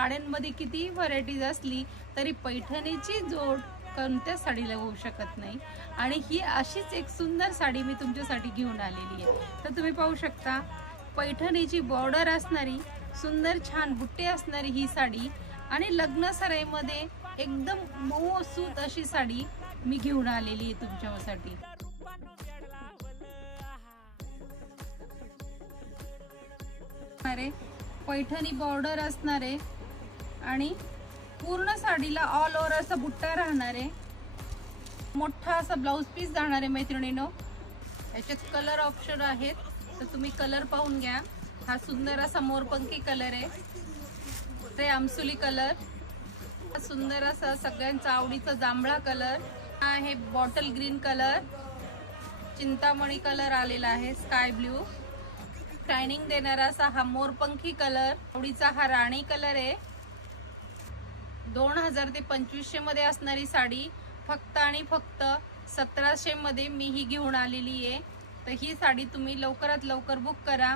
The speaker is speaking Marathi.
साड्यांमध्ये कितीही व्हरायटीज असली तरी पैठणीची जोड कोणत्याच साडीला होऊ शकत नाही। आणि ही अशीच एक सुंदर साडी मी तुमच्यासाठी घेऊन आलेली आहे। तर तुम्ही पाहू शकता पैठणीची बॉर्डर असणारी सुंदर छान बुट्टे असणारी ही साडी आणि लग्न सराईमध्ये एकदम मऊसूत अशी साडी मी घेऊन आलेली आहे तुमच्यासाठी। पैठणी बॉर्डर असणारे आणि पूर्ण साडीला ऑल ओव्हर असा बुट्टा राहणार आहे। मोठा असा ब्लाउज पीस जाणार आहे मैत्रिणींनो। याच्यात कलर ऑप्शन आहेत तर तुम्ही कलर पाहून घ्या। हा सुंदर असा मोरपंखी कलर आहे, ते आमसुली कलर, सुंदर असा सगळ्यांचा आवडीचा जांभळा कलर आहे, bottle green colour, Chintamani colour आलेला आहे, स्काय ब्ल्यू, शायनिंग देणारा असा हा मोरपंखी कलर, आवडीचा हा राणी कलर आहे। 2000 ते 2500 मध्ये असणारी साडी फक्त आणि फक्त 1700 मध्ये मी ही घेऊन आलेली आहे। तर ही साडी तुम्ही लवकरात लवकर बुक करा।